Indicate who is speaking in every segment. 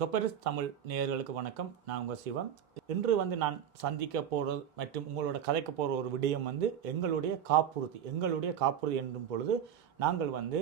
Speaker 1: டொப்பரிஸ் தமிழ் நேயர்களுக்கு வணக்கம். நான் உங்கள் சிவம். இன்று வந்து நான் சந்திக்க போகிறது மற்றும் உங்களோட கதைக்க போகிற ஒரு விடயம் வந்து எங்களுடைய காப்புறுதி எங்களுடைய காப்புறுதி என்னும் பொழுது நாங்கள் வந்து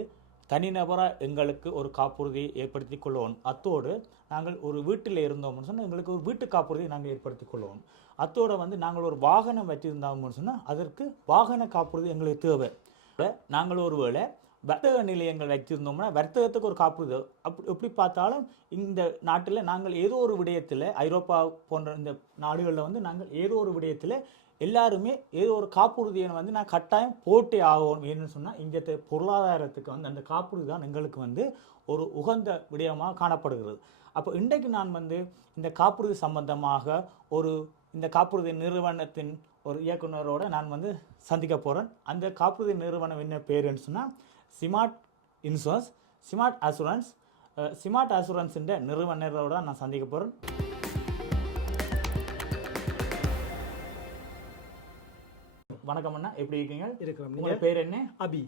Speaker 1: தனிநபராக எங்களுக்கு ஒரு காப்புறுதியை ஏற்படுத்தி கொள்வோம். அத்தோடு நாங்கள் ஒரு வீட்டில் இருந்தோம்னு சொன்னால் எங்களுக்கு ஒரு வீட்டு காப்புறுதியை நாங்கள் ஏற்படுத்தி கொள்வோம். அத்தோடு வந்து நாங்கள் ஒரு வாகனம் வச்சிருந்தோம்னு சொன்னால் அதற்கு வாகன காப்புறுதி எங்களுக்கு தேவை. நாங்கள் நாங்கள் ஒருவேளை வர்த்தக நிலையங்கள் வச்சுருந்தோம்னா வர்த்தகத்துக்கு ஒரு காப்புறுதி. அப்படி எப்படி பார்த்தாலும் இந்த நாட்டில் நாங்கள் ஏதோ ஒரு விடயத்தில் ஐரோப்பா போன்ற இந்த நாடுகளில் வந்து நாங்கள் ஏதோ ஒரு விடயத்தில் எல்லாருமே ஏதோ ஒரு காப்புறுதியை வந்து நான் கட்டாயம் போட்டே ஆகணும் ஏன்னு சொன்னால் இங்கே பொருளாதாரத்துக்கு வந்து அந்த காப்புறுதி தான் எங்களுக்கு வந்து ஒரு உகந்த விடயமாக காணப்படுகிறது. அப்போ இன்றைக்கு நான் வந்து இந்த காப்புறுதி சம்பந்தமாக ஒரு இந்த காப்புறுதி நிறுவனத்தின் ஒரு இயக்குனரோடு நான் வந்து சந்திக்க போகிறேன் அந்த காப்புறுதி நிறுவனம் என்ன பேருன்னு சொன்னால் சிமார்ட் இன்சூரன்ஸ் சிமார்ட் அசூரன்ஸ் சிமார்ட் அசூரன்ஸுன்ற நிறுவனரோட நான் சந்திக்க போகிறேன் வணக்கம் அண்ணா எப்படி இருக்கீங்க?
Speaker 2: இருக்கிறோம்
Speaker 1: உங்களோட
Speaker 2: நீங்க
Speaker 1: பேர் என்ன?
Speaker 2: அபி.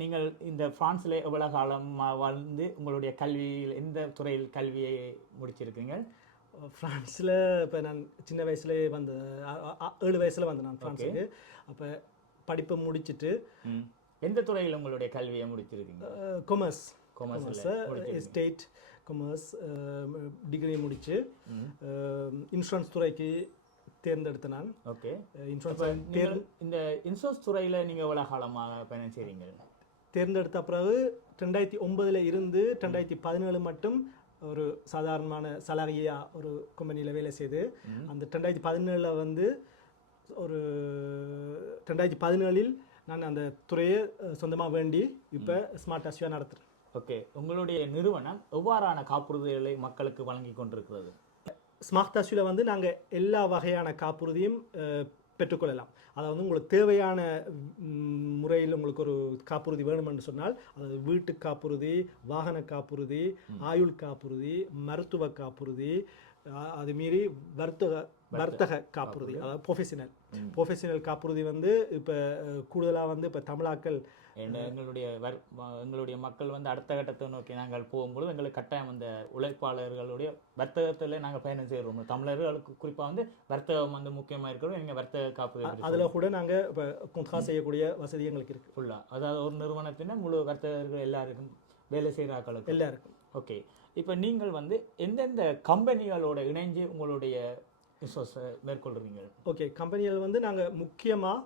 Speaker 1: நீங்கள் இந்த பிரான்ஸில் எவ்வளவு காலம் வாழ்ந்து உங்களுடைய கல்வியில் எந்த துறையில் கல்வியை முடிச்சிருக்கீங்க?
Speaker 2: ஃப்ரான்ஸில் இப்போ நான் சின்ன வயசுலேயே வந்த ஏழு வயசில் வந்தேன் நான் ஃப்ரான்ஸுக்கு. அப்போ படிப்பை முடிச்சிட்டு.
Speaker 1: எந்த துறையில் உங்களுடைய கல்வியை முடிச்சிருக்கீங்க?
Speaker 2: Commerce commerce estate commerce degree முடிச்சு இன்சூரன்ஸ் துறைக்கு தேர்ந்தெடுத்தேன் நான்.
Speaker 1: ஓகே.
Speaker 2: இன்சூரன்ஸ்
Speaker 1: இந்த இன்சூரன்ஸ் துறையில் நீங்கள் எவ்வளவு காலமாக பயணம் செய்றீங்க?
Speaker 2: தேர்ந்தெடுத்த பிறகு ரெண்டாயிரத்தி ஒன்பதுல இருந்து ரெண்டாயிரத்தி பதினேழு மட்டும் ஒரு சாதாரணமான சலாரியா ஒரு கம்பெனியில் வேலை செய்து அந்த ரெண்டாயிரத்தி பதினேழில் வந்து ஒரு ரெண்டாயிரத்தி பதினேழில் நான் அந்த துறையை சொந்தமாக வேண்டி இப்போ ஸ்மார்ட் அஸ்வியா நடத்துகிறேன்
Speaker 1: ஓகே உங்களுடைய நிறுவனம் எவ்வாறான காப்புறுதிகளை மக்களுக்கு வழங்கி கொண்டிருக்கிறது?
Speaker 2: ஸ்மார்ட் அஸ்வியில் வந்து நாங்கள் எல்லா வகையான காப்புறுதியும் பெற்றுக்கொள்ளலாம். அதாவது உங்களுக்கு தேவையான முறையில் உங்களுக்கு ஒரு காப்புறுதி வேணுமென்று சொன்னால் அதாவது வீட்டு காப்புறுதி வாகன காப்புறுதி ஆயுள் காப்புறுதி மருத்துவ காப்புறுதி அது மீறி வர்த்தக வர்த்தக காப்புறுதி அதாவது ப்ரொஃபஷனல் ப்ரொஃபஷனல் காப்புறுதி வந்து இப்போ கூடுதலாக வந்து இப்போ தமிழாக்கள்
Speaker 1: எங்க- எங்களுடைய எங்களுடைய மக்கள் வந்து அடுத்த கட்டத்தை நோக்கி நாங்கள் போகும்பொழுது எங்களுக்கு கட்டாயம் அந்த உழைப்பாளர்களுடைய வர்த்தகத்தில் நாங்கள் பயணம் செய்கிறோம். தமிழர்களுக்கு குறிப்பாக வந்து வர்த்தகம் வந்து முக்கியமாக இருக்கிறோம் நீங்கள் வர்த்தக காப்புறுதி
Speaker 2: அதில் கூட நாங்கள் இப்போ கொண்ட்ரா செய்யக்கூடிய வசதி எங்களுக்கு இருக்குது
Speaker 1: ஃபுல்லாக அதாவது ஒரு நிறுவனத்தின முழு வர்த்தகர்கள் எல்லாருக்கும் வேலை செய்கிற ஆட்களுக்கு
Speaker 2: எல்லாருக்கும்.
Speaker 1: ஓகே. இப்போ நீங்கள் வந்து எந்தெந்த கம்பெனிகளோட இணைஞ்சு உங்களுடைய இன்சூரன்ஸை மேற்கொள்றீங்க?
Speaker 2: ஓகே கம்பெனிகள் வந்து நாங்கள் முக்கியமாக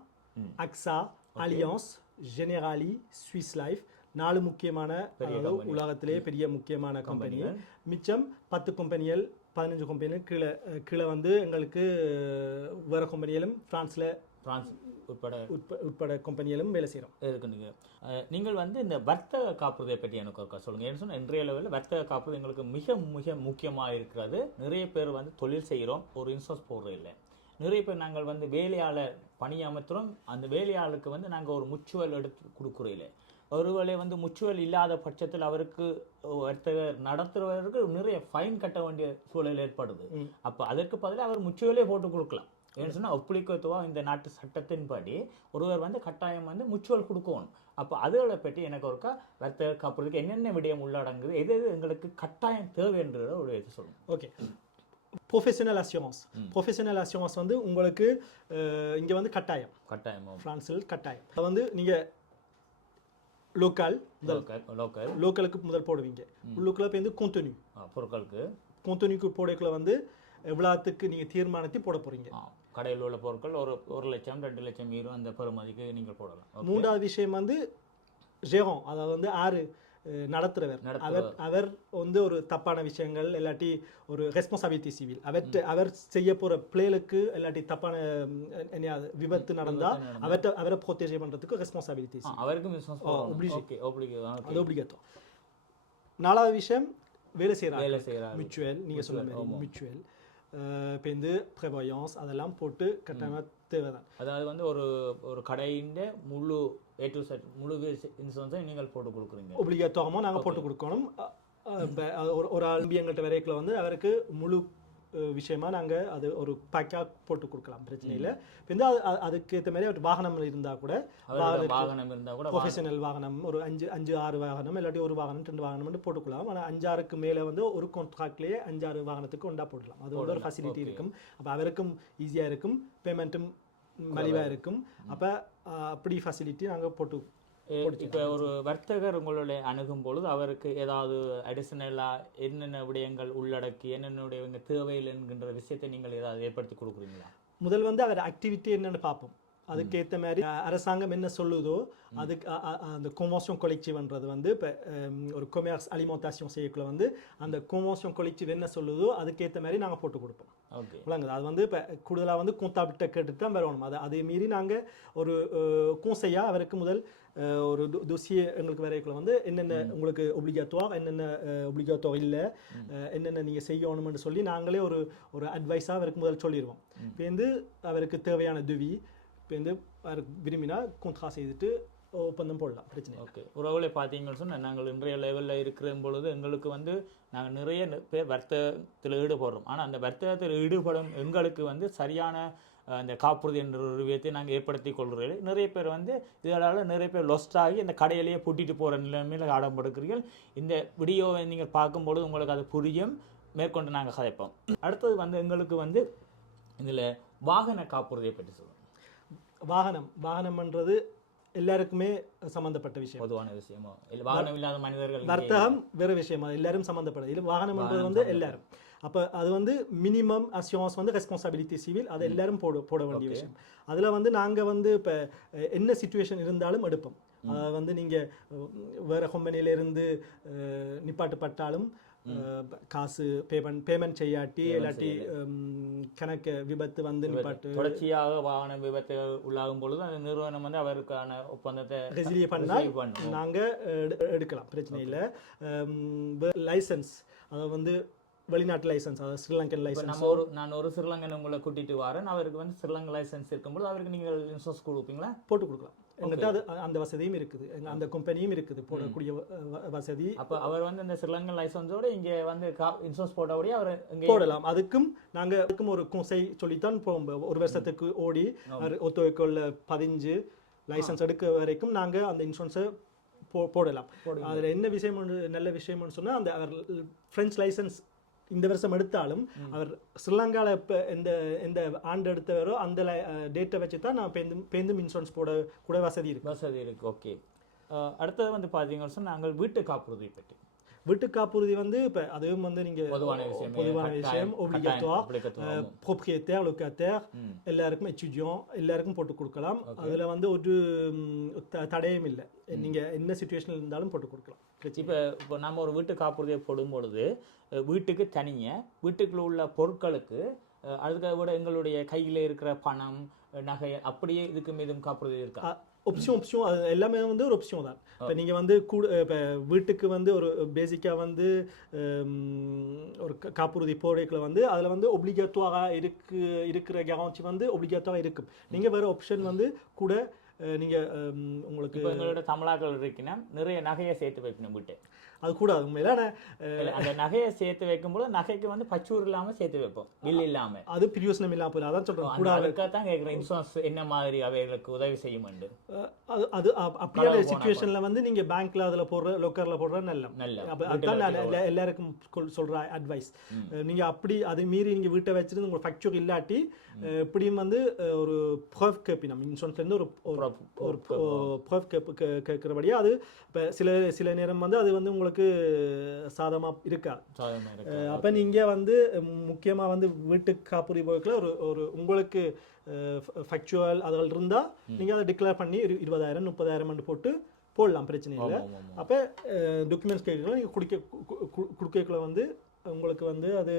Speaker 2: AXA Allianz Generali Swiss Life நாலு முக்கியமான உலகத்திலே பெரிய முக்கியமான கம்பெனி. மிச்சம் பத்து கம்பெனிகள் பதினஞ்சு கம்பெனிகள் கீழே கீழே வந்து எங்களுக்கு வேறு கம்பெனிகளும் ஃப்ரான்ஸில்
Speaker 1: பிரான்ஸ் உட்பட
Speaker 2: உட்ப உட்பட கம்பெனிகளும் வேலை செய்கிறோம்
Speaker 1: இருக்குங்க. நீங்கள் வந்து இந்த வர்த்தக காப்புறுதியை பற்றி எனக்கு ஒருக்கா சொல்லுங்கள் ஏன்னு சொன்னால் இன்றைய லெவலில் வர்த்தக காப்புறுதி எங்களுக்கு மிக மிக முக்கியமாக இருக்கிறது. நிறைய பேர் வந்து தொழில் செய்கிறோம் ஒரு இன்சூரன்ஸ் போடுறது இல்லை நிறைய பேர் நாங்கள் வந்து வேலையாளர் பணி அமைத்துறோம் அந்த வேலையாளுக்கு வந்து நாங்கள் ஒரு முச்சுவல் எடுத்து கொடுக்குறோம் இல்லை ஒருவேளை வந்து முச்சுவல் இல்லாத பட்சத்தில் அவருக்கு வர்த்தகர் நடத்துறவருக்கு நிறைய ஃபைன் கட்ட வேண்டிய சூழல் ஏற்படுது. அப்போ அதற்கு பதிலாக அவர் முச்சுவலே போட்டு கொடுக்கலாம். ஏன்னு சொன்னால் ஒப்புளிக்கத்துவம் இந்த நாட்டு சட்டத்தின்படி ஒருவர் வந்து கட்டாயம் வந்து முச்சுவல் கொடுக்கணும். அப்போ அதுகளை பற்றி எனக்கு ஒருக்கா வர்த்தக காப்புறதுக்கு என்னென்ன விடயம் உள்ளடங்குது எது எது எங்களுக்கு கட்டாயம் தேவைன்றத ஒரு இது சொல்லுங்க.
Speaker 2: Okay professional assurance professional assurance வந்து உங்களுக்கு இங்கே வந்து கட்டாயம்.
Speaker 1: கட்டாயமா
Speaker 2: ஃப்ரான்ஸில் கட்டாயம். அது வந்து நீங்கள் லோக்கல்
Speaker 1: லோக்கல் லோக்கல்
Speaker 2: லோக்கலுக்கு முதல் போடுவீங்க. உள்ளுக்குள்ள இப்போ வந்து கொந்தனி
Speaker 1: பொருட்களுக்கு.
Speaker 2: கொந்தனிக்கு போடக்குள்ள வந்து எவ்வளோத்துக்கு நீங்கள் தீர்மானித்து போட போகிறீங்க
Speaker 1: கடையில் உள்ள பொருட்கள் ஒரு ஒரு லட்சம் ரெண்டு லட்சம் ஈரோ அந்த பெறுமதிக்கு நீங்கள் போடலாம்.
Speaker 2: மூன்றாவது விஷயம் வந்து ஜெகம் அதாவது வந்து ஆறு நடத்துறவர். அவர் அவர் வந்து ஒரு தப்பான விஷயங்கள் இல்லாட்டி ஒரு ரெஸ்பான்சிபிலிட்டி சிவில் அவர் அவர் செய்ய போற பிளேலுக்கு இல்லாட்டி தப்பான ம், என்னையாது விபத்து நடந்தா அவர்கிட்ட அவரை ப்ரொட்டேஜ் பண்றதுக்கு ரெஸ்பான்சிபிலிட்டி
Speaker 1: அவருக்கும்
Speaker 2: அது ஒப்ளிகேட்டோம் நாலாவது விஷயம் வேலை செய்கிறாங்க
Speaker 1: வேலை செய்கிறார்
Speaker 2: மிச்சுவல் நீங்கள் சொன்ன மாதிரி மிச்சுவல் இப்போ வந்து ப்ரெவாயன்ஸ் அதெல்லாம் போட்டு கட்டாயமாக தேவைதான்.
Speaker 1: அதாவது வந்து ஒரு ஒரு கடையின் முழு ஏ டு செட் முழு இன்சூரன்ஸை நீங்கள் போட்டு கொடுக்குறீங்க.
Speaker 2: ஒப்ளிகேட்டோரமாக நாங்கள் போட்டு கொடுக்கணும். ஒரு ஒரு ஆள் எங்கள்கிட்ட வரைக்கில் வந்து அவருக்கு முழு விஷயமா நாங்க அது ஒரு பேக்காக போட்டு கொடுக்கலாம் பிரச்சனை இல்லை வந்து அது அது- அதுக்கேற்ற மாதிரி ஒரு வாகனம் இருந்தா கூட
Speaker 1: வாகனம் இருந்தா கூட
Speaker 2: ப்ரொஃபஷனல் வாகனம் ஒரு அஞ்சு அஞ்சு ஆறு வாகனம் இல்லாட்டி ஒரு வாகனம் ரெண்டு வாகனம் வந்து போட்டுக்கலாம் ஆனால் அஞ்சாறுக்கு மேலே வந்து ஒரு கான்ட்ராக்ட்லேயே அஞ்சாறு வாகனத்துக்கு ஒண்டா போடலாம் அது வந்து ஒரு ஃபெசிலிட்டி இருக்கும். அப்போ அவருக்கும் ஈஸியாக இருக்கும். பேமெண்ட்டும் மலிவாக இருக்கும். அப்போ அப்படி ஃபெசிலிட்டி நாங்கள் போட்டு
Speaker 1: இப்போ ஒரு வர்த்தகர் உங்களுடைய அணுகும் பொழுது அவருக்கு ஏதாவது அடிஷனலாக என்னென்ன விடயங்கள் உள்ளடக்கி என்னென்ன விடயங்க தேவையில் என்கின்ற விஷயத்தை நீங்கள் ஏதாவது ஏற்படுத்தி கொடுக்குறீங்களா?
Speaker 2: முதல் வந்து அவர் ஆக்டிவிட்டி என்னன்னு பார்ப்போம். அதுக்கேற்ற மாதிரி அரசாங்கம் என்ன சொல்லுதோ அதுக்கு அந்த convention collective-ன்றது வந்து இப்போ ஒரு கொமர்ஸ் அலிமெண்டேஷன் செய்யக்குள்ள வந்து அந்த convention collective என்ன சொல்லுதோ அதுக்கேற்ற மாதிரி நாங்கள் போட்டு கொடுப்போம்.
Speaker 1: ஓகே.
Speaker 2: விளங்குது. அது வந்து இப்போ கூடுதலாக வந்து கூத்தாப்பிட்ட கேட்டு தான் வரணும். அதை அதை மீறி நாங்கள் ஒரு கூசையாக அவருக்கு முதல் ஒரு துசியை எங்களுக்கு வரைக்குள்ள வந்து என்னென்ன உங்களுக்கு ஒப்ளிகேட்டுவா என்னென்ன ஒப்ளிகேட்டோ இல்லை என்னென்ன நீங்கள் செய்யணும்னு சொல்லி நாங்களே ஒரு ஒரு அட்வைஸாக அவருக்கு முதல் சொல்லிடுவோம் இப்போ வந்து அவருக்கு தேவையான துவி இப்போ வந்து அவருக்கு விரும்பினா கூந்தா செய்துட்டு ஒப்பந்தம் போடலாம் பிரச்சனை.
Speaker 1: ஓகே. உறவுகளை பார்த்தீங்கன்னு சொன்னால் நாங்கள் இன்றைய லெவலில் இருக்கிற பொழுது எங்களுக்கு வந்து நாங்கள் நிறைய பேர் வர்த்தகத்தில் ஈடுபடுறோம். ஆனால் அந்த வர்த்தகத்தில் ஈடுபடும் எங்களுக்கு வந்து சரியான அந்த காப்புறுதி என்ற ஒரு விதத்தை நாங்கள் ஏற்படுத்தி கொள்கிறோம். நிறைய பேர் வந்து இதனால் நிறைய பேர் லொஸ்ட் ஆகி இந்த கடையிலேயே பூட்டிட்டு போகிற நிலைமையில் ஆடம்படுக்கிறீர்கள் இந்த வீடியோவை நீங்கள் பார்க்கும்பொழுது உங்களுக்கு அது புரியும். மேற்கொண்டு நாங்கள் கதைப்போம். அடுத்தது வந்து எங்களுக்கு வந்து இதில் வாகன காப்புறுதியை பற்றி சொல்லுவோம்
Speaker 2: வாகனம். வாகனம்ன்றது எல்லாருக்குமே சம்மந்தப்பட்ட விஷயம்.
Speaker 1: பொதுவான விஷயமோ? இல்லை வாகனம் இல்லாத மனிதர்கள்
Speaker 2: வர்த்தகம் வேறு விஷயமா. எல்லாரும் சம்மந்தப்படுது இல்லை வாகனம் என்பது வந்து எல்லாரும். அப்போ அது வந்து மினிமம் அசியூரன்ஸ் வந்து ரெஸ்பான்சிபிலிட்டி சிவில் அதை எல்லாரும் போட போட வேண்டிய விஷயம். அதில் வந்து நாங்கள் வந்து இப்போ என்ன சுச்சுவேஷன் இருந்தாலும் எடுப்போம். வந்து நீங்கள் வேறு கம்பெனியிலேருந்து நிப்பாட்டுப்பட்டாலும் காசு பேமெண்ட் பேமெண்ட் செய்யாட்டி இல்லாட்டி கணக்கு விபத்து வந்து நிப்பாட்டு.
Speaker 1: தொடர்ச்சியாக வாகன விபத்து உள்ளாகும் பொழுது அந்த நிறுவனம் வந்து அவருக்கான ஒப்பந்தத்தை
Speaker 2: ரெசிலிய பண்ணால் நாங்கள் எடுக்கலாம். பிரச்சனை இல்லை. லைசன்ஸ் அதை வந்து வெளிநாட்டு லைசன்ஸ் அதாவது ஸ்ரீலங்கன் லைசன்ஸ்
Speaker 1: நம்ம ஒரு நான் ஒரு ஸ்ரீலங்கன் உங்களை கூட்டிட்டு வரேன். அவருக்கு வந்து ஸ்ரீலங்கன் லைசன்ஸ் இருக்கும்போது அவருக்கு நீங்கள் இன்சூரன்ஸ் கொடுப்பீங்களா?
Speaker 2: போட்டு கொடுக்கலாம். எங்கிட்ட அது அந்த வசதியும் இருக்குது. அந்த கம்பெனியும் இருக்குது. போடக்கூடிய வசதி.
Speaker 1: அப்போ அவர் வந்து இந்த ஸ்ரீலங்கன் லைசன்ஸோட இங்கே வந்து இன்சூரன்ஸ் போட்டபடியே அவர் இங்கே
Speaker 2: போடலாம். அதுக்கும் நாங்க அதுக்கும் ஒரு குசை சொல்லித்தான் போவோம். ஒரு வருஷத்துக்கு ஓடி ஒத்துழைக்கொள்ள பதிஞ்சு லைசன்ஸ் எடுக்க வரைக்கும் நாங்க அந்த இன்சூரன்ஸை போ போடலாம். அதுல என்ன விஷயம் நல்ல விஷயம்னு சொன்னா அந்த ஃப்ரெஞ்ச் லைசன்ஸ் இந்த வருஷம் எடுத்தாலும் அவர் ஸ்ரீலங்கால இப்போ எந்த எந்த ஆண்டு எடுத்தவரோ அந்த டேட்டை வச்சு தான் நான் பேந்தும் பேந்தும் இன்சூரன்ஸ் போட கூட வசதி இருக்கு.
Speaker 1: வசதி இருக்கு. ஓகே. அடுத்தது வந்து பார்த்தீங்கன்னு சொன்னால் நாங்கள் வீட்டு காப்புறுதி பற்றி.
Speaker 2: வீட்டு காப்புறுதி வந்து இப்போ அதுவும் வந்து நீங்க
Speaker 1: பொதுவான விஷயம்
Speaker 2: பொதுவான விஷயம் obligatoire ப்ரொப்ரியேட்டர் லொக்கேட்டர். எல்லாருக்கும் எச்சுஜியம் எல்லாருக்கும் போட்டு கொடுக்கலாம். அதுல வந்து ஒரு தடையும் இல்லை. நீங்க என்ன சுச்சுவேஷனில் இருந்தாலும் போட்டு கொடுக்கலாம்.
Speaker 1: இப்போ இப்போ நம்ம ஒரு வீட்டு காப்புறுதியை போடும் பொழுது வீட்டுக்கு தனியாக வீட்டுக்குள்ள உள்ள பொருட்களுக்கு அதுக்கு விட எங்களுடைய கையில் இருக்கிற பணம் நகை அப்படியே இதுக்கு மீதும் காப்புறுதி இருக்கா?
Speaker 2: ஒப்ஷன் ஒப்ஷன் அது எல்லாமே வந்து ஒரு ஒப்ஷன் தான். இப்போ நீங்கள் வந்து கூட இப்போ வீட்டுக்கு வந்து ஒரு பேசிக்காக வந்து ஒரு காப்புறுதி போடைக்குள்ள வந்து அதில் வந்து ஒப்ளிகேட்டுவாக இருக்கு இருக்கிற கேரண்டி வந்து ஒப்ளிகேட்டுவாக இருக்கும். நீங்கள் வேறு ஆப்ஷன் வந்து கூட நீங்கள் உங்களுக்கு
Speaker 1: எங்களோட தமிழாக்கள் இருக்குன்னா நிறைய நகையை சேர்த்து வைக்கணும் வீட்டு
Speaker 2: அது கூடாது உண்மையில. ஆனா, அஹ்,
Speaker 1: இல்ல, அந்த நகையை சேர்த்து வைக்கும்போது நகைக்கு வந்து பச்சூர் இல்லாமல் சேர்த்து வைப்போம். பில் இல்லாமல்
Speaker 2: அது பிரியோசனம் இல்லாமல் போயிடும். அதான் சொல்கிறேன் கூடாது.
Speaker 1: தான் கேட்குறேன் இன்சூரன்ஸ் என்ன மாதிரி அவைகளுக்கு உதவி செய்யும்
Speaker 2: அது அது அப்- அப்படியான சுச்சுவேஷன்ல வந்து நீங்க பேங்க்ல அதுல போடுற லோக்கர்ல போடுற நல்ல
Speaker 1: நல்ல
Speaker 2: அதுதான் நான் எல்லா- எல்லாருக்கும் சொல்ற அட்வைஸ் நீங்க அப்படி அதை மீறி நீங்க வீட்டை வச்சிருந்து உங்க ஃபேக்சர் இல்லாட்டி இப்படியும் வந்து ஒரு ப்ரூஃப் கேப்பி நம்ம இன்சூரன்ஸ்ல இருந்து ஒரு ஒரு ஒரு ப்ரூஃப் கேட்கிறபடியா அது இப்போ சில சில நேரம் வந்து அது வந்து உங்களுக்கு சாதமா இருக்காது
Speaker 1: சாதகமாக இருக்கு?
Speaker 2: அப்ப நீங்க வந்து ம், முக்கியமா வந்து வீட்டு காப்புறுதி போய்க்குள்ள ஒரு ஒரு உங்களுக்கு ஃபேக்சுவல் அதில் இருந்தா நீங்க அதை டிக்ளேர் பண்ணி இரு இருபதாயிரம் முப்பதாயிரம் போட்டு போடலாம் பிரச்சனை இல்லை. அப்போ டாக்குமெண்ட்ஸ் கேட்கலாம் நீங்கள் குடிக்க கொடுக்கக்குள்ள வந்து உங்களுக்கு வந்து அது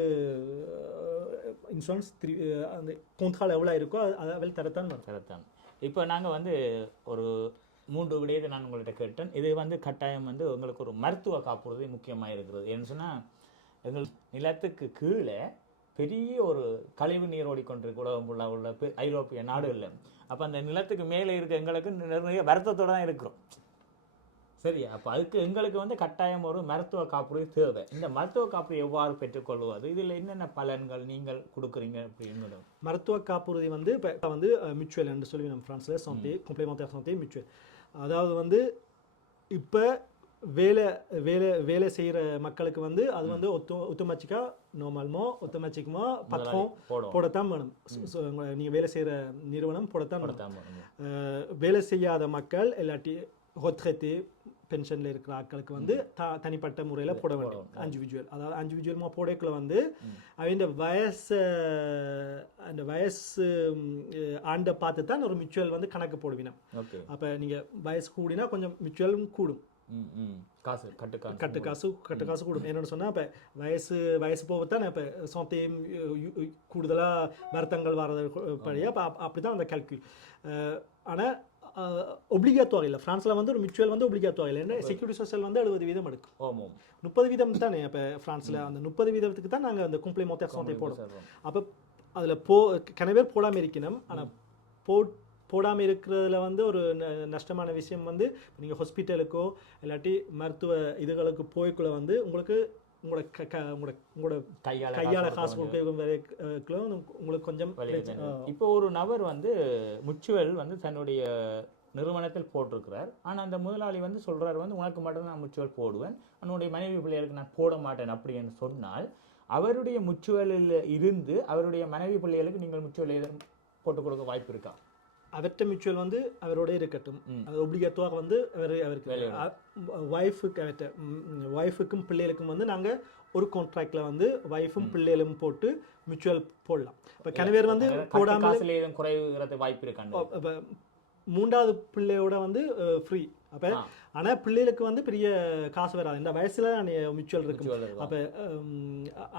Speaker 2: இன்சூரன்ஸ் திரு அந்த கொந்தால் எவ்வளோ இருக்கோ அது தரத்தான்
Speaker 1: கரெக்டான இப்போ நாங்கள் வந்து ஒரு மூன்று விடயத்தை நான் உங்கள்கிட்ட கேட்டேன். இது வந்து கட்டாயம் வந்து உங்களுக்கு ஒரு மருத்துவ காப்புறுதி முக்கியமாக இருக்கிறது ஏன்னு சொன்னால் எங்கள் நிலத்துக்கு கீழே பெரிய ஒரு கழிவு நீர் ஓடிக்கொண்டிருக்கு உலகம் உள்ள உள்ள ஐரோப்பிய நாடுகளில். அப்போ அந்த நிலத்துக்கு மேலே இருக்க எங்களுக்கு நிறைய வருத்தத்தோட தான் இருக்கிறோம். சரி அப்போ அதுக்கு எங்களுக்கு வந்து கட்டாயம் ஒரு மருத்துவ காப்புறுதி தேவை. இந்த மருத்துவ காப்புறுதி எவ்வாறு பெற்றுக்கொள்வது? இதில் என்னென்ன பலன்கள் நீங்கள் கொடுக்குறீங்க அப்படின்னு
Speaker 2: மருத்துவ காப்புறுதி வந்து இப்போ வந்து மியூச்சுவல் என்று சொல்லி நம்ம ஃப்ரான்ஸில் சாந்தே காம்ப்ளிமெண்டாire santé மியூச்சுவல் அதாவது வந்து இப்போ வேலை வேலை வேலை செய்கிற மக்களுக்கு வந்து அது வந்து ஒத்தோ ஆட்டோமேட்டிக்காக நார்மல்மோ ஆட்டோமேட்டிக்குமா பத்திரம் போடத்தான் வேணும். நீங்கள் வேலை செய்கிற நிறுவனம் போடத்தான் வேணும். வேலை செய்யாத மக்கள் இல்லாட்டி ஹொத்ரெத்து பென்ஷனில் இருக்கிற ஆட்களுக்கு வந்து த தனிப்பட்ட முறையில் போட வேண்டும். இண்டிவிஜுவல் அதாவது இண்டிவிஜுவல்மா போடக்குள்ள வந்து அவங்க வயசு அந்த வயசு ஆண்டை பார்த்து தான் ஒரு மியூச்சுவல் வந்து கணக்கு போடுவினோம்
Speaker 1: ஓகே.
Speaker 2: அப்போ நீங்கள் வயசு கூடினா கொஞ்சம் மியூச்சுவலும் கூடும்.
Speaker 1: ம் ம். காசு
Speaker 2: கட்டு காசு. கட்டு காசு கூடும். என்னென்னு சொன்னால் இப்போ வயசு வயசு போகத்தான் இப்போ சொத்தையும் கூடுதலாக வருத்தங்கள் வர்றது படியா அப்போ அப்படி தான் அந்த கேல்குல் ஆனால் ஒப்ளிகேட்டோர் இல்லை. ஃப்ரான்ஸில் வந்து ஒரு மியூச்சுவல் வந்து ஒப்ளிகேட்டோர் இல்லை. ஏன்னா செக்யூரிட்டி சோசியல் வந்து எழுபது வீதம் எடுக்கும்.
Speaker 1: ஓமோம்
Speaker 2: முப்பது வீதம் தானே? இப்போ ஃப்ரான்ஸில் அந்த முப்பது வீதத்துக்கு தான் நாங்கள் அந்த கும்ப்ளை மொத்த போடும்
Speaker 1: சொல்றோம்.
Speaker 2: அப்போ அதில் போ கன பேர் போடாமல் இருக்கணும். ஆனால் போ போடாமல் இருக்கிறதுல வந்து ஒரு ந- நஷ்டமான விஷயம் வந்து நீங்கள் ஹாஸ்பிட்டலுக்கோ இல்லாட்டி மருத்துவ இதுகளுக்கு போய்க்குள்ள வந்து உங்களுக்கு உங்களோட க உங்களோட உங்களோட
Speaker 1: கையால
Speaker 2: கையால்
Speaker 1: காசு
Speaker 2: கொடுக்க உங்களுக்கு கொஞ்சம்
Speaker 1: இப்போ ஒரு நபர் வந்து முச்சுவல் வந்து தன்னுடைய நிறுவனத்தில் போட்டிருக்கிறார். ஆனா அந்த முதலாளி வந்து சொல்றாரு வந்து உனக்கு மட்டும் நான் முச்சுவல் போடுவேன். உன்னுடைய மனைவி பிள்ளைகளுக்கு நான் போட மாட்டேன் அப்படின்னு சொன்னால் அவருடைய முச்சுவலில் இருந்து அவருடைய மனைவி பிள்ளைகளுக்கு நீங்கள் முச்சுவல் போட்டு கொடுக்க வாய்ப்பு இருக்கா?
Speaker 2: அவர்கிட்ட மியூச்சுவல் வந்து அவரோட இருக்கட்டும். அது ஒப்ளிகேட்டுவாக வந்து அவர் அவருக்கு ஒய்ஃபுக்கு அவர்கிட்ட ஒய்ஃபுக்கும் பிள்ளைகளுக்கும் வந்து நாங்கள் ஒரு கான்ட்ராக்டில் வந்து ஒய்ஃபும் பிள்ளைகளும் போட்டு மியூச்சுவல் போடலாம். இப்போ கணவர் வந்து போடாமல்
Speaker 1: குறைவுறது வாய்ப்பு
Speaker 2: அப்ப மூன்றாவது பிள்ளையோட வந்து ஃப்ரீ அப்போ. ஆனால் பிள்ளைகளுக்கு வந்து பெரிய காசு வராது. இந்த வயசுல மியூச்சுவல் இருக்கும்
Speaker 1: இருக்கும்
Speaker 2: அப்போ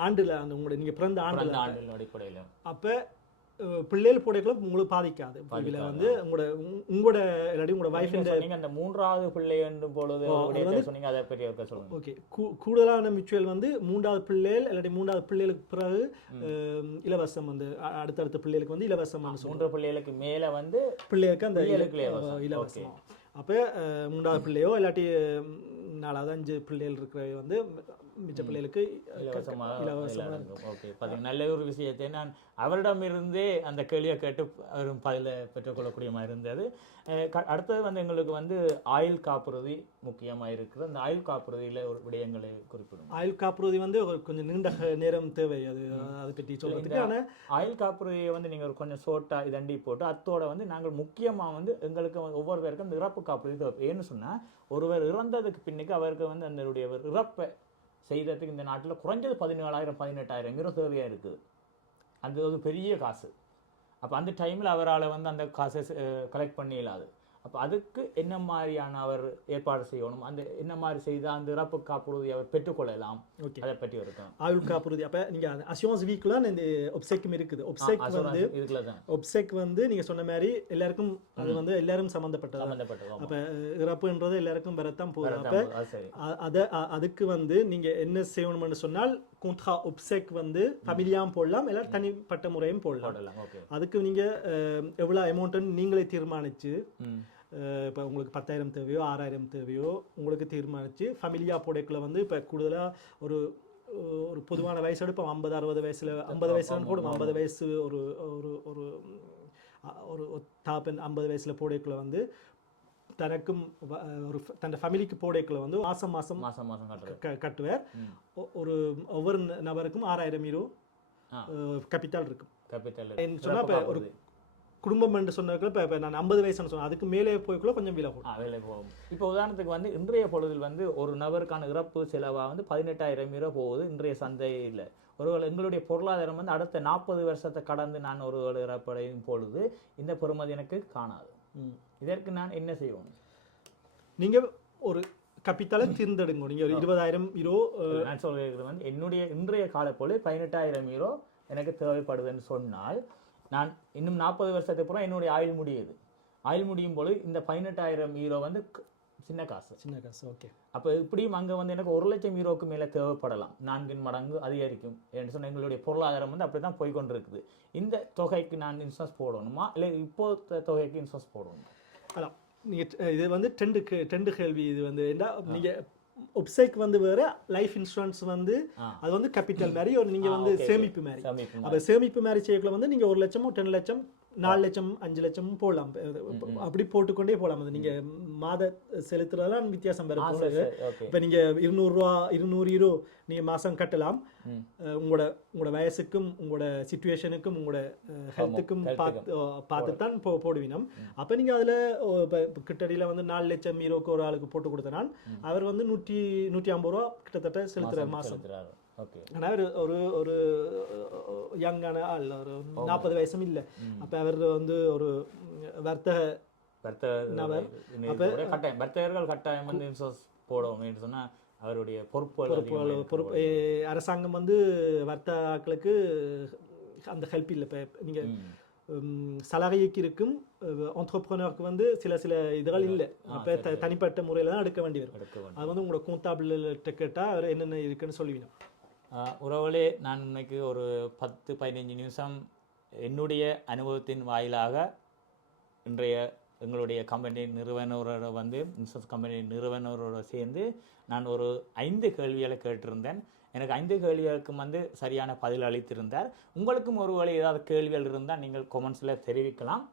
Speaker 2: ஆண்டில் அந்த உங்களோட நீங்கள் பிறந்த ஆண்டில்
Speaker 1: அடிப்படையில்
Speaker 2: அப்போ பிள்ளைகள் போடைக்குள்ள உங்களுக்கு பாதிக்காது. இதில் வந்து உங்களோட உங்க- உங்களோட இல்லாட்டி உங்களோட வைஃப்
Speaker 1: அந்த மூன்றாவது பிள்ளை என்றும் பொழுது சொன்னீங்க அதை பற்றி சொல்லுங்க.
Speaker 2: ஓகே. கூடுதலான மியூச்சுவல் வந்து மூன்றாவது பிள்ளைகள் இல்லாட்டி மூன்றாவது பிள்ளைகளுக்கு பிறகு இலவசம் வந்து அடுத்தடுத்த பிள்ளைகளுக்கு வந்து இலவசம்
Speaker 1: மூன்று பிள்ளைகளுக்கு மேல வந்து
Speaker 2: பிள்ளைகளுக்கு அந்த
Speaker 1: இலவசம்.
Speaker 2: அப்போ மூன்றாவது பிள்ளையோ இல்லாட்டி நாலாவது அஞ்சு பிள்ளைகள் இருக்கிற வந்து மிச்ச பிள்ளைகளுக்கு
Speaker 1: இலவசமா
Speaker 2: இலவசமா
Speaker 1: இருக்கும். ஓகே. பாத்தீங்க நல்ல ஒரு விஷயத்தை நான் அவரிடமிருந்தே அந்த கேள்வியை கேட்டு அவரும் பதில பெற்றுக்கொள்ளக்கூடிய மாதிரி இருந்தது. அடுத்தது வந்து எங்களுக்கு வந்து ஆயுள் காப்புறுதி முக்கியமா இருக்குது. அந்த ஆயுள் காப்புறுதியில ஒரு விடயங்களை குறிப்பிடும்
Speaker 2: ஆயுள் காப்புறுதி வந்து ஒரு கொஞ்சம் நீண்ட நேரம் தேவை. அது அதை பற்றி சொல்றதுக்கு. ஆனால்
Speaker 1: ஆயுள் காப்புறுதியை வந்து நீங்க ஒரு கொஞ்சம் சோட்டா இதண்டி போட்டு அத்தோட வந்து நாங்கள் முக்கியமா வந்து எங்களுக்கு ஒவ்வொரு பேருக்கும் இந்த இறப்பு காப்புறுதி தேவை. ஏன்னு சொன்னா ஒருவர் இறந்ததுக்கு பின்னுக்கு அவருக்கு வந்து அந்த இறப்பை செய்கிறதுக்கு இந்த நாட்டில் குறைஞ்சது பதினேழாயிரம் பதினெட்டாயிரங்கிற தேவையாக இருக்குது அந்த ஒரு பெரிய காசு. அப்போ அந்த டைமில் அவரால் வந்து அந்த காசை கலெக்ட் பண்ண இயலாது. அப்போ அதுக்கு என்ன மாதிரியான அவர் ஏற்பாடு செய்யணும்? அந்த என்ன மாதிரி செய்தால் அந்த இறப்பு காப்புறுதி அவர் பெற்றுக்கொள்ளலாம்?
Speaker 2: ஓகே.
Speaker 1: அதை பற்றி இருக்கும்
Speaker 2: ஆயுள் காப்புறுதி. அப்போ நீங்கள் அசியூரன்ஸ் வீக்கில் இந்த ஒப்செக்கும் இருக்குது. ஒப்செக் வந்து ஒப்செக் வந்து நீங்க சொன்ன மாதிரி எல்லாருக்கும் அது வந்து எல்லாரும் சம்மந்தப்பட்டது
Speaker 1: சம்மந்தப்பட்டது
Speaker 2: அப்ப இறப்புன்றது எல்லாருக்கும் வரத்தான் போகுது. அப்ப
Speaker 1: அது
Speaker 2: அதுக்கு வந்து நீங்க என்ன செய்யணும்னு சொன்னால் குந்த்ரா ஒப்செக் வந்து ஃபமிலியாவும் போடலாம் இல்லை தனிப்பட்ட முறையும் போடலாம். அதுக்கு நீங்க அஹ், எவ்வளவு அமௌண்ட்னு நீங்களே தீர்மானிச்சு இப்போ உங்களுக்கு பத்தாயிரம் தேவையோ ஆறாயிரம் தேவையோ உங்களுக்கு தீர்மானிச்சு ஃபமிலியா போடைக்குள்ள வந்து இப்போ கூடுதலா ஒரு ஒரு பொதுவான வயசு எடுப்போம் ஐம்பது அறுபது வயசுல ஐம்பது வயசுல போடும் ஐம்பது வயசு ஒரு ஒரு ஒரு ஒரு தாப்பன் ஐம்பது வயசுல போடைக்குள்ள வந்து தனக்கும் ஒரு தன் ஃபேமிலிக்கு போடைக்குள்ள வந்து மாசம் மாசம்
Speaker 1: மாசம் மாசம் கட்டுறது
Speaker 2: க- கட்டுவார். ஒரு ஒவ்வொரு நபருக்கும் ஆறாயிரம் யூரோ. கேபிட்டல் இருக்கும்.
Speaker 1: கேபிட்டல்
Speaker 2: என்ன சொன்னா இப்ப ஒரு குடும்பம் என்று சொன்னதுக்குள்ள இப்போ இப்போ நான் ஐம்பது வயசுன்னு சொன்னேன். அதுக்கு மேலே போய்க்குள்ள கொஞ்சம் விலை கூடும்.
Speaker 1: வேலை போகும் இப்போ உதாரணத்துக்கு வந்து இன்றைய பொழுதில் வந்து ஒரு நபருக்கான இறப்பு செலவாக வந்து பதினெட்டாயிரம் யூரோ போகுது இன்றைய சந்தையில். ஒருவேளை எங்களுடைய பொருளாதாரம் வந்து அடுத்த நாற்பது வருஷத்தை கடந்து நான் ஒரு இறப்படையும் பொழுது இந்த பெறுமதி எனக்கு காணாது. இதற்கு நான் என்ன செய்வோம்?
Speaker 2: நீங்க ஒரு கப்பித்தால தேர்ந்தெடுங்க. நீங்க ஒரு இருபதாயிரம் யூரோ
Speaker 1: நான் சொல்கிறது வந்து என்னுடைய இன்றைய காலப்பொழுது பதினெட்டாயிரம் யூரோ எனக்கு தேவைப்படுதுன்னு சொன்னால் நான் இன்னும் நாற்பது வருஷத்துக்கு அப்புறம் என்னுடைய ஆயுள் முடியுது. ஆயுள் முடியும் பொழுது இந்த பதினெட்டாயிரம் யூரோ வந்து சின்ன காசு.
Speaker 2: சின்ன காசு ஓகே
Speaker 1: அப்போ இப்படியும் அங்கே வந்து எனக்கு ஒரு லட்சம் யூரோக்கு மேலே தேவைப்படலாம். நான்கின் மடங்கு அதிகரிக்கும். என்று சொன்ன எங்களுடைய பொருளாதாரம் வந்து அப்படி தான் போய்கொண்டிருக்குது. இந்த தொகைக்கு நான் இன்சூரன்ஸ் போடணுமா? இல்லை இப்போ தொகைக்கு இன்சூரன்ஸ் போடணுமா?
Speaker 2: அதான். நீங்கள் இது வந்து டெண்டு டெண்டு கேள்வி இது வந்து. என்ன நீங்கள் ஒப்சைக் வந்து வேற லைஃப் இன்சூரன்ஸ் வந்து. அது வந்து கேபிட்டல் மாதிரி ஒரு நீங்கள்
Speaker 1: ஆ,
Speaker 2: வந்து. சேமிப்பு மாதிரி அப்போ சேமிப்பு மாதிரி செய்யக்குள்ள வந்து நீங்கள் ஒரு லட்சமோ டென் லட்சம் நாலு லட்சம் அஞ்சு லட்சமும் போடலாம். அப்படி போட்டுக்கொண்டே போகலாம். அது நீங்கள் மாத செலுத்துறதெல்லாம் வித்தியாசம் வேறு
Speaker 1: ஓகே.
Speaker 2: இப்போ நீங்கள் இருநூறுவா இருநூறு யூரோ நீங்கள் மாதம் கட்டலாம். உங்களோட உங்களோட வயசுக்கும் உங்களோட சுச்சுவேஷனுக்கும் உங்களோட ஹெல்த்துக்கும். பார்த்து பார்த்து தான் போ போடுவினம். அப்போ நீங்கள் அதில் இப்போ கிட்டடியில் வந்து நாலு லட்சம் ஹீரோக்கு ஒரு ஆளுக்கு போட்டு கொடுத்தனால் அவர் வந்து நூற்றி நூற்றி ஐம்பது ரூபா கிட்டத்தட்ட செலுத்துறார்.
Speaker 1: ஓகே
Speaker 2: ஆனால் ஒரு ஒரு ஒரு யங்கான ஆள் ஒரு நாற்பது வயசும் இல்லை அப்போ அவர் வந்து ஒரு வர்த்தக நபர்.
Speaker 1: வர்த்தக கட்டாயம் வர்த்தகர்கள் கட்டாயம் வந்து இன்சூரன்ஸ் அவருடைய
Speaker 2: பொறுப்பு பொறுப்பு அரசாங்கம் வந்து வர்த்தகாக்களுக்கு அந்த ஹெல்ப் இல்லை இப்போ நீங்கள். சலகைக்கு இருக்கும் ஆண்டர்பிரனருக்கு வந்து சில சில இதுகள் இல்லை அப்போ தனிப்பட்ட முறையில் தான் எடுக்க வேண்டி வரும் அது வந்து உங்களோட கூந்தாபிள்கிட்ட கேட்டால் அவர் என்னென்ன இருக்குன்னு சொல்லுவீங்க
Speaker 1: உறவுகளே நான் இன்னைக்கு ஒரு பத்து பதினஞ்சு நிமிஷம் என்னுடைய அனுபவத்தின் வாயிலாக இன்றைய எங்களுடைய கம்பெனி நிறுவனரோட வந்து இன்சூரன்ஸ் கம்பெனி நிறுவனரோட சேர்ந்து நான் ஒரு ஐந்து கேள்விகளை கேட்டிருந்தேன். எனக்கு ஐந்து கேள்விகளுக்கும் வந்து சரியான பதில் அளித்திருந்தார். உங்களுக்கும் ஒருவேளை ஏதாவது கேள்விகள் இருந்தால் நீங்கள் கொமெண்ட்ஸில் தெரிவிக்கலாம்.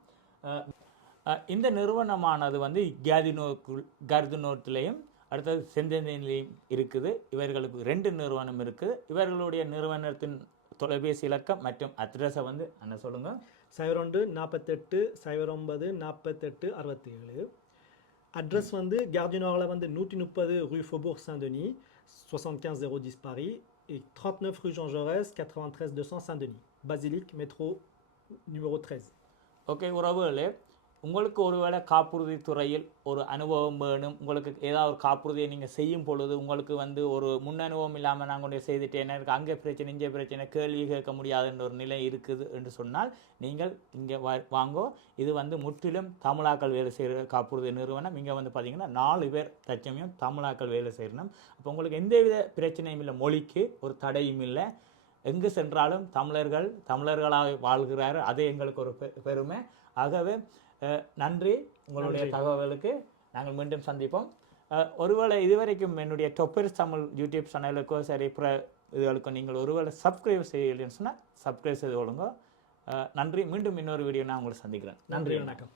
Speaker 1: இந்த நிறுவனமானது வந்து கேதினோக்குள் கர்துனோட்டிலையும் அடுத்தது செந்தனிலையும் இருக்குது. இவர்களுக்கு ரெண்டு நிறுவனம் இருக்குது. இவர்களுடைய நிறுவனத்தின் தொலைபேசி இலக்கம் மற்றும் அட்ரஸை வந்து என்ன சொல்லுங்க.
Speaker 2: சைபர் ஒன்று நாற்பத்தெட்டு சைபர் ஒன்பது நாற்பத்தெட்டு அறுபத்தி ஏழு அட்ரஸ் வந்து கார்டினோவில் வந்து நூற்றி முப்பது ரூ ஃபோபோர் சாint-Denis 75 010 Paris et 39 rue Jean Jaurès 93 200 Saint-Denis. Basilique métro numéro 13
Speaker 1: okay உறவுகளே உங்களுக்கு ஒருவேளை காப்புறுதி துறையில் ஒரு அனுபவம் வேணும் உங்களுக்கு ஏதாவது ஒரு காப்புறுதியை நீங்கள் செய்யும் பொழுது உங்களுக்கு வந்து ஒரு முன் அனுபவம் இல்லாமல் நான் கொண்டு செய்துட்டேன் எனக்கு அங்கே பிரச்சனை இங்கே பிரச்சனை கேள்வி கேட்க முடியாதுன்ற ஒரு நிலை இருக்குது என்று சொன்னால் நீங்கள் இங்கே வ வாங்கோ. இது வந்து முற்றிலும் தமிழாக்கள் வேலை செய்கிற காப்புறுதி நிறுவனம். இங்கே வந்து பார்த்தீங்கன்னா நாலு பேர் தச்சமையும் தமிழாக்கள் வேலை செய்யணும். அப்போ உங்களுக்கு எந்தவித பிரச்சனையும் இல்லை மொழிக்கு ஒரு தடையும் இல்லை. எங்கு சென்றாலும் தமிழர்கள் தமிழர்களாக வாழ்கிறார் அது எங்களுக்கு ஒரு பெ- பெருமை. ஆகவே நன்றி உங்களுடைய தகவலுக்கு நாங்கள் மீண்டும் சந்திப்போம். ஒருவேளை இதுவரைக்கும் என்னுடைய டொப்பரிஸ் தமிழ் யூடியூப் சேனலுக்கோ சரி பிற இதுகளுக்கும் நீங்கள் ஒருவேளை சப்ஸ்கிரைப் செய்யலைன்னு சொன்னால் சப்ஸ்கிரைப் செய்து கொள்ளுங்க. நன்றி. மீண்டும் இன்னொரு வீடியோ நான் உங்களை சந்திக்கிறேன்.
Speaker 2: நன்றி வணக்கம்.